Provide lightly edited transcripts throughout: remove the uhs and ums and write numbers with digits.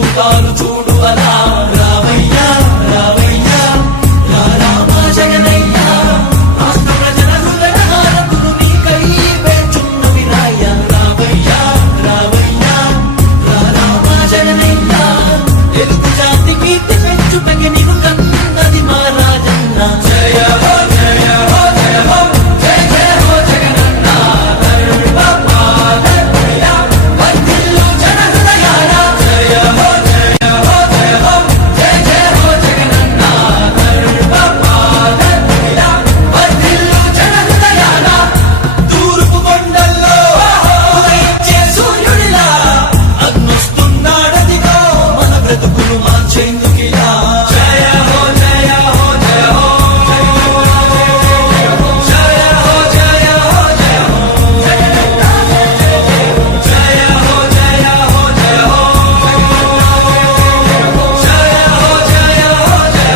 అద్భుతాలు చూడు అలా రావయ్యా రావయ్యా రామ జగనయ్యా రాష్ట్ర ప్రజల హృదయ హారతులు నీకై వేచున్నవి రాయ్యా రావయ్యా రావయ్యా రామ జగనయ్యా తెలుగు జాతి కీర్తి పెంచుటకి నీకు కన్నది మా రాజన్న జయ హో జయ హో జయ హో జయ జయ హో జగనన్న వర్ధిల్లు జన హృదయాల జయ హో జయ హో జయ హో జయ జయ హో జగనన్న వర్ధిల్లు జన హృదయాల తూర్పు కొండల్లో ఉదయించే సూర్యుడిలా అగ్నొస్తున్నాడదిగో మన బ్రతుకులు మార్చేందుకిలా జయ హో జయ హో జయ హో జయ హో జయ హో జయ హో జయ హో జయ హో జయ హో జయ హో జయ హో జయ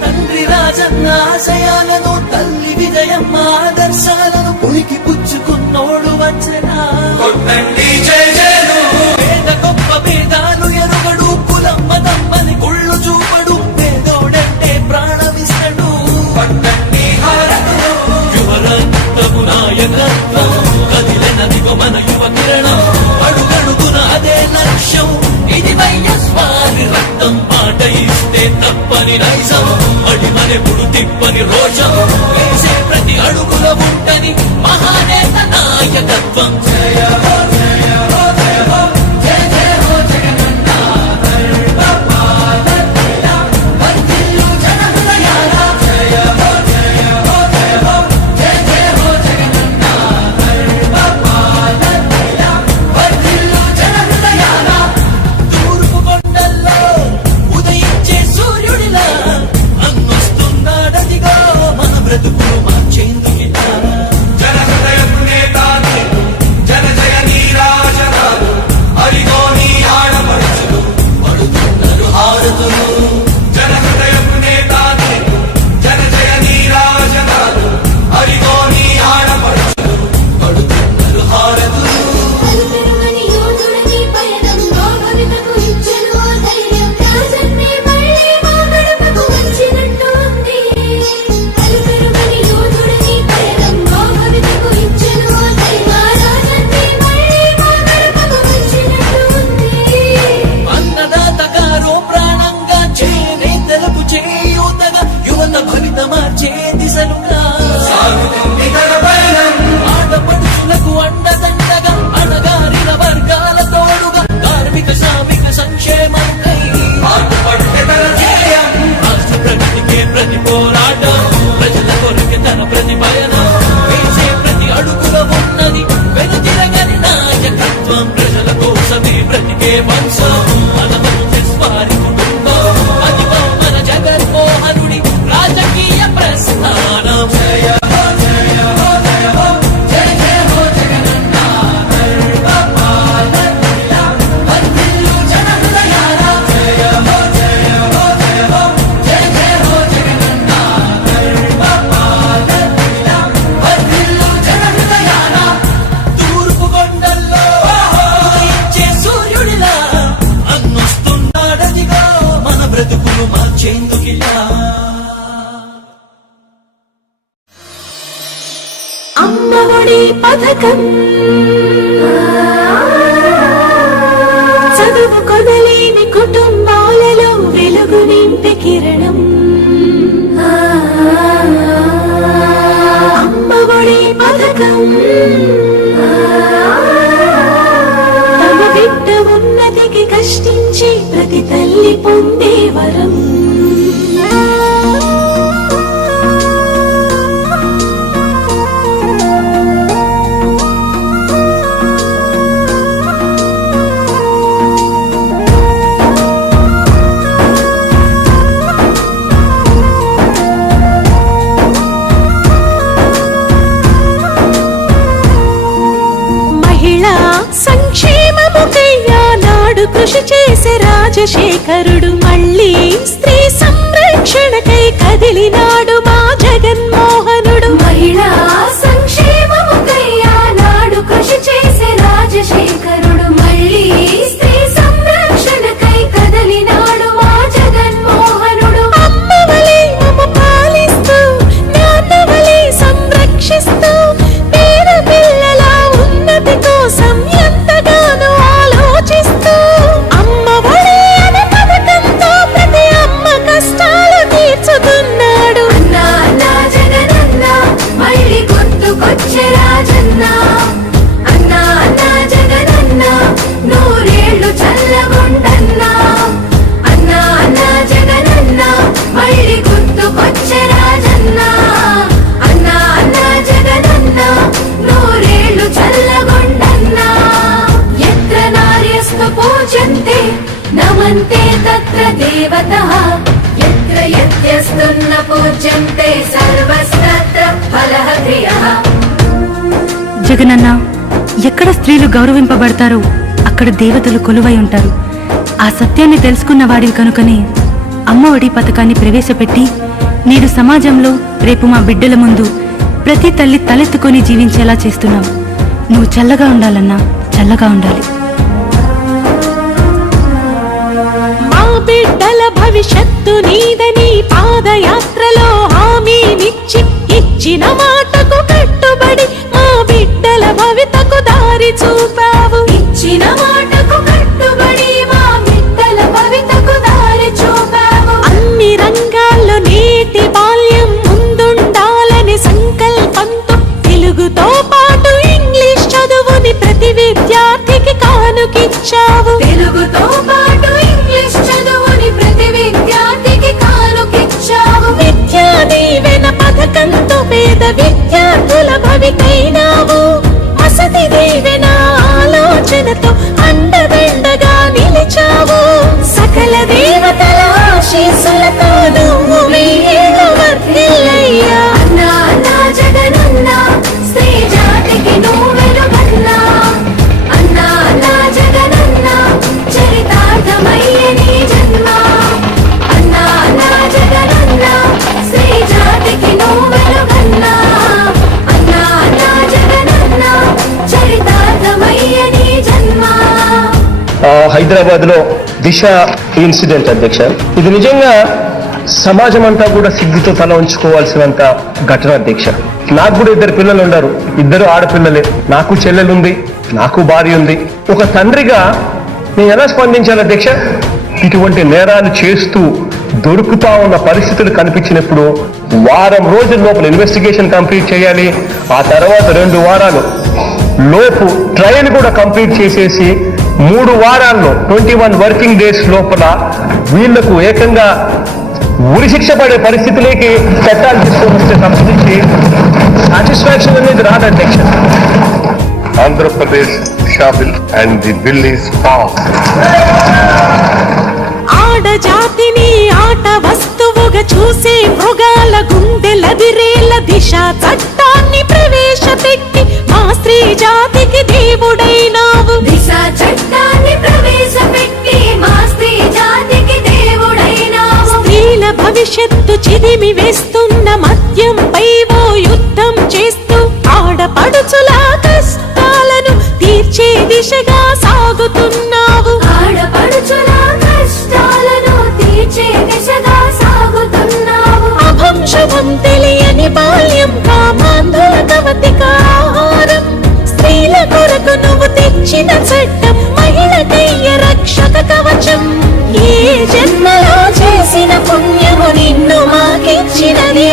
తండ్రి రాజన్న ఆశయాలను తల్లి విజయమ్మ ఆదర్శాలను ఉనికి పుచ్చుకున్నోడు వచ్చనా పేద గొప్ప భేదాలు ఎరుగడు కులమ్మ తమ్మని కుళ్ళు చూపడు పేదోడంటే ప్రాణమిస్తడు యువరత్నము నాయకత్వం కదిలెనదిగో మన యువ కిరణం అడుగడుగున అదే లక్ష్యం ఇది వైఎస్వారి రక్తం మాట ఇస్తే తప్పని నైజం అడిమనెప్పుడు తిప్పని రోషం వేసే ప్రతి అడుగుల ఉంటని మహానేత నాయకత్వం జయ హో జయ హో జయ హో జయ జయ హో జగనన్న వర్ధిల్లు జన హృదయాల జయ హో జయ హో జయ హో జయ జయ హో జగనన్న వర్ధిల్లు జన హృదయాల తూర్పు కొండల్లో ఉదయించే సూర్యుడిలా అన్నొస్తున్నాడదిగో మన బ్రతుకులు మార్చేందుకిలా జన హృదయపు నేత నీవు జన జయ నీరాజనాలు అరిగో నీ ఆడపడుచులు పడుతున్నారు హారతులు జన హృదయపు నేత నీవు జన జయ నీరాజనాలు అరిగో నీ ఆడపడుచులు పడుతున్నారు హారతులు అలుపెరుగని యోధుడిని పయనంలో భవితకు ఇచ్చెను ఆ ధైర్యం రాజన్నే మళ్ళీ మా గడపకు వచ్చినట్టు ఉంది అలుపెరుగని యోధుడిని పయనంలో భవితకు ఇచ్చెను ఆ ధైర్యం రాజన్నే మళ్ళీ మా గడపకు వచ్చినట్టు ఉంది అన్నదాత గారో ప్రాణంగా చేనేతలకు చేయూతగా యువత భవిత మార్చే దిశలుగా సాగుతుంది గడపయనం ఆడపడుచులకు అండదండగా అణగారిన వర్గాల తోడుగా కార్మిక శ్రామిక సంక్షేమంకై పాటుపడితే తన ధ్యేయం రాష్ట్ర ప్రగతికే ప్రతి పోరాటం ప్రజల కొరకే తన ప్రతి పయనం వేసే ప్రతి అడుగుల ఉన్నది వెనుతిరగని నాయకత్వం ప్రజల కోసమే బ్రతికే వంశం మన వారి కుటుంబం అదిగో మన జగన్మోహనుడి రాజకీయ ప్రస్థానం జయ హో జయ హో జయ హో జయ జయ హో జగనన్న వర్ధిల్లు జన హృదయాల జయ హో జయ హో జయ హో జయ జయ హో జగనన్న వర్ధిల్లు జన హృదయాల తూర్పు కొండల్లో ఉదయించే సూర్యుడిలా అన్నొస్తున్నాడదిగో మన బ్రతుకులు మార్చేందుకిలా అమ్మఒడి పథకం చదువుకొనలేని కుటుంబాలలో వెలుగు నింపే కిరణం అమ్మఒడి పథకం బిడ్డ ఉన్నతికి కష్టించి ప్రతి తల్లి పొందే వరం. సంక్షేమముకయ్యా నాడు కృషి చేసే రాజశేఖరుడు, మళ్ళీ స్త్రీ సంరక్షణకై కదిలినాడు మా జగన్మోహనుడు. మహిళా సంక్షేమముకయ్యా నాడు కృషి చేసే రాజశేఖరుడు, మళ్ళీ స్త్రీ సంరక్షణకై కదలినాడు మా జగన్మోహనుడు. అమ్మవలే మమ్మ పాలిస్తూ నాన్నవలే సంరక్షిస్తూ పేద పిల్లల ఉన్నతి కోసం ఎంతగానో ఆలోచిస్తూ అమ్మఒడి అనే పథకంతో ప్రతి అమ్మ కష్టాలు తీర్చుతున్నాడు. అన్నా అన్నా జగనన్న మళ్ళీ గుర్తుకొచ్చే రాజన్న. అన్నా అన్నా జగనన్న నూరేళ్లు చల్లగుండన్నా. అన్నా అన్నా జగనన్న మళ్ళీ గుర్తుకొచ్చే రాజన్న. అన్నా అన్నా జగనన్న నూరేళ్లు చల్లగుండన్నా. ఎత్ర నార్యస్తు పూజ్యంతే నమంతే తత్ర దేవతః. ఎత్ర యత్యస్తున్న పూజ్యంతే సర్వస్తత్ర ఫలః క్రియః. జగనన్న, ఎక్కడ స్త్రీలు గౌరవింపబడతారో అక్కడ దేవతలు కొలువై ఉంటారు. ఆ సత్యాన్ని తెలుసుకున్న వాడివి కనుకనే అమ్మఒడి పథకాన్ని ప్రవేశపెట్టి నేడు సమాజంలో రేపు మా బిడ్డల ముందు ప్రతి తల్లి తలెత్తుకొని జీవించేలా చేస్తున్నాం. నువ్వు చల్లగా ఉండాలన్నా, చల్లగా ఉండాలి. మా బిడ్డల భవిష్యత్తు నీదని పాదయాత్రలో హామీనిచ్చి ఇచ్చిన మాటకు కట్టుబడి మా బిడ్డల భవితకు దారి చూపావు. ఇచ్చిన మాటకు కట్టుబడి మా బిడ్డల భవితకు దారి చూపావు. అన్ని రంగాల్లో నేటి బాల్యం ముందుండాలని సంకల్పంతో తెలుగుతో పాటు ఇంగ్లీష్ చదువుని ప్రతి విద్యార్థికి కానుకిచ్చావు. తెలుగుతో పాటు ఇంగ్లీష్ చదువుని ప్రతి విద్యార్థికి కానుకిచ్చావు. విద్యా దీవెన పథకంతో పేద విద్యార్థుల భవితైనావు. వసతి దీవెన ఆలోచనతో అండదండగా నిలిచావు. సకల దేవతల ఆశీస్సులతో నువ్వు వెయ్యేళ్ళు వర్ధిల్లయ్యా. అన్నా అన్నా జగనన్న స్త్రీ జాతికి నువ్వు వెలుగన్నా. అన్నా అన్నా జగనన్న చరితార్థమయ్య నీ జన్మ. అన్నా అన్నా జగనన్న స్త్రీ జాతికి నువ్వు వెలుగన్నా. అన్నా అన్నా జగనన్న చరితార్థమయ్య నీ జన్మ. హైదరాబాద్ లో దిశ ఇన్సిడెంట్ అధ్యక్ష, ఇది నిజంగా సమాజం అంతా కూడా సిగ్గుతో తల ఉంచుకోవాల్సినంత ఘటన అధ్యక్ష. నాకు కూడా 2 పిల్లలు ఉన్నారు, 2 ఆడపిల్లలే. నాకు చెల్లెలుంది, నాకు భార్య ఉంది. ఒక తండ్రిగా నేను ఎలా స్పందించాలి అధ్యక్ష? ఇటువంటి నేరాలు చేస్తూ దొరుకుతా ఉన్న పరిస్థితులు కనిపించినప్పుడు వారం రోజుల లోపల ఇన్వెస్టిగేషన్ కంప్లీట్ చేయాలి. ఆ తర్వాత 2 వారాలు లోపు ట్రయల్ కూడా కంప్లీట్ చేసేసి 3 వారాల్లో 21 వర్కింగ్ డేస్ లోపల వీళ్లకు ఏకంగా ఉరిశిక్ష పడే పరిస్థితిలోకి చట్టాలు తీసుకొని వస్తే సంబంధించి సాటిస్ఫాక్షన్ అనేది రాదు అధ్యక్ష. Andhra Pradesh bill and the bill is passed. ఆడజాతిని ఆట వస్తువుగా చూసే మృగాల గుండెలదిరేల దిశ చట్టాన్ని ప్రవేశపెట్టి మా స్త్రీ జాతికి దేవుడైనావు. దిశ చట్టాన్ని ప్రవేశపెట్టి మా స్త్రీ జాతికి దేవుడైనావు. స్త్రీల భవిష్యత్తు చిదిమి వేస్తున్న మద్యంపై ఓ యుద్ధం చేస్తూ ఆడపడుచుల కష్టాలను తీర్చే దిశగా సాగుతున్నావు. ఆడపడుచుల కష్టాలను తీర్చే దిశగా సాగుతున్నావు. అభంశుభం తెలియని బాల్యం కామాంధుల కవతిక ఆహారం. స్త్రీల కొరకు నువ్వు తెచ్చిన చట్టం మహిళకయ్య రక్షక కవచం. ఏ జన్మలో చేసిన పుణ్యము నిన్ను మాకిచ్చినది